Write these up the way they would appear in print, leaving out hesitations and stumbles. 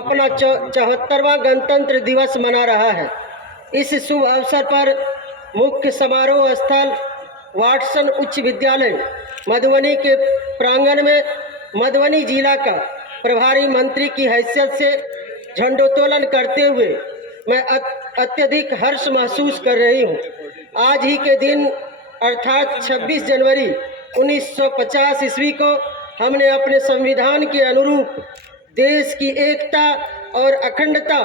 अपना 74वां गणतंत्र दिवस मना रहा है। इस शुभ अवसर पर मुख्य समारोह स्थल वाटसन उच्च विद्यालय मधुबनी के प्रांगण में मधुबनी जिला का प्रभारी मंत्री की हैसियत से झंडोत्तोलन करते हुए मैं अत्यधिक हर्ष महसूस कर रही हूँ। आज ही के दिन अर्थात 26 जनवरी 1950 ईस्वी को हमने अपने संविधान के अनुरूप देश की एकता और अखंडता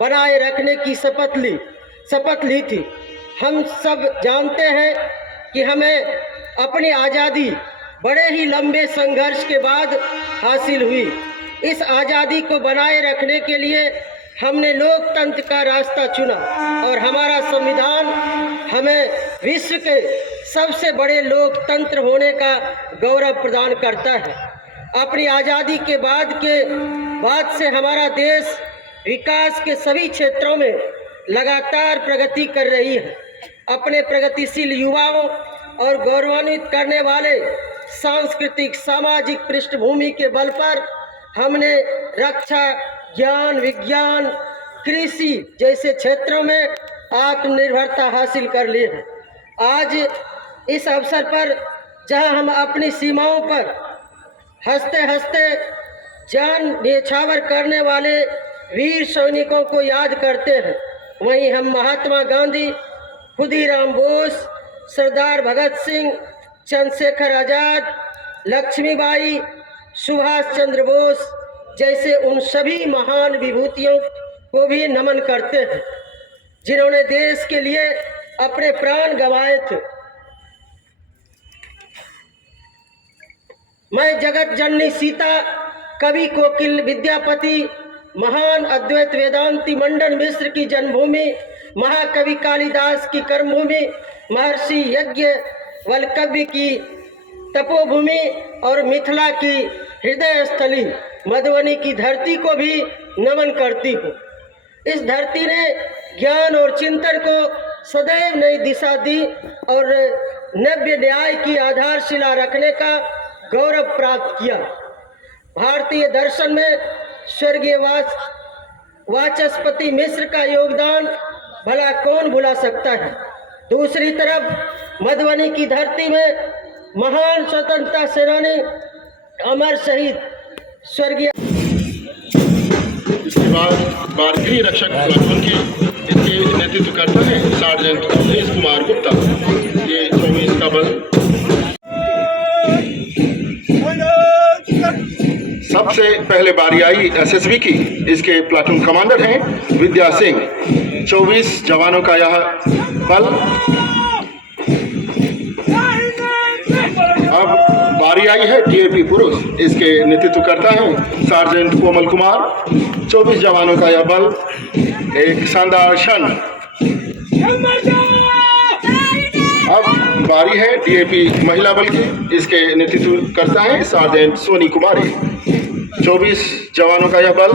बनाए रखने की शपथ ली थी। हम सब जानते हैं कि हमें अपनी आज़ादी बड़े ही लंबे संघर्ष के बाद हासिल हुई। इस आज़ादी को बनाए रखने के लिए हमने लोकतंत्र का रास्ता चुना और हमारा संविधान हमें विश्व के सबसे बड़े लोकतंत्र होने का गौरव प्रदान करता है। अपनी आज़ादी के बाद से हमारा देश विकास के सभी क्षेत्रों में लगातार प्रगति कर रही है। अपने प्रगतिशील युवाओं और गौरवान्वित करने वाले सांस्कृतिक सामाजिक पृष्ठभूमि के बल पर हमने रक्षा, ज्ञान, विज्ञान, कृषि जैसे क्षेत्रों में आत्मनिर्भरता हासिल कर ली है। आज इस अवसर पर जहां हम अपनी सीमाओं पर हंसते हंसते जान न्यौछावर करने वाले वीर सैनिकों को याद करते हैं, वहीं हम महात्मा गांधी, खुदीराम बोस, सरदार भगत सिंह, चंद्रशेखर आज़ाद, लक्ष्मीबाई, सुभाष चंद्र बोस जैसे उन सभी महान विभूतियों को भी नमन करते हैं जिन्होंने देश के लिए अपने प्राण गंवाए थे। मैं जगत जननी सीता, कवि कोकिल विद्यापति, महान अद्वैत वेदांती मंडन मिश्र की जन्मभूमि, महाकवि कालिदास की कर्मभूमि, महर्षि यज्ञ वल्लभ की तपोभूमि और मिथिला की हृदय स्थली मधुबनी की धरती को भी नमन करती हूँ। इस धरती ने ज्ञान और चिंतन को सदैव नई दिशा दी और नव्य न्याय की आधारशिला रखने का गौरव प्राप्त किया। भारतीय दर्शन में स्वर्गीय वाचस्पति मिश्र का योगदान भला कौन भुला सकता है। दूसरी तरफ मधुबनी की धरती में महान स्वतंत्रता सेनानी अमर शहीद स्वर्गीय इसके बाद भारतीय रक्षक प्लाटून की इसके नेतृत्व करता है सार्जेंट अवधेश कुमार गुप्ता। ये 24 का बल सबसे पहले बारी आई एसएसबी की। इसके प्लाटून कमांडर हैं विद्या सिंह। 24 जवानों का यह बल। अब बारी आई है डीएपी पुरुष। इसके नेतृत्व करता है सार्जेंट कोमल कुमार। 24 जवानों का यह बल। एक शानदार क्षण। अब बारी है डीएपी महिला बल की। इसके नेतृत्व करता है सार्जेंट सोनी कुमारी। 24 जवानों का यह बल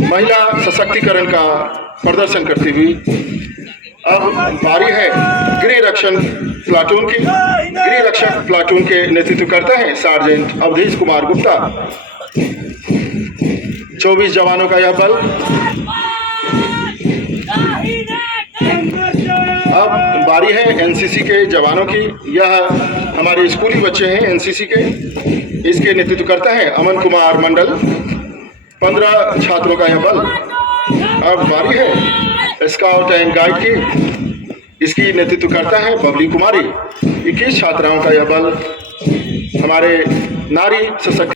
महिला सशक्तिकरण का प्रदर्शन करती हुई। अब बारी है गृह रक्षक प्लाटून की। गृह रक्षक प्लाटून के नेतृत्व करता है सार्जेंट अवधेश कुमार गुप्ता। 24 जवानों का यह बल। अब बारी है एनसीसी के जवानों की। यह हमारे स्कूली बच्चे हैं एनसीसी के। इसके नेतृत्व करता है अमन कुमार मंडल। 15 छात्रों का यह बल। अब बारी है स्काउट एंड गाइड की। इसकी नेतृत्व करता है बबली कुमारी। 21 छात्राओं का यह बल हमारे नारी सशक्त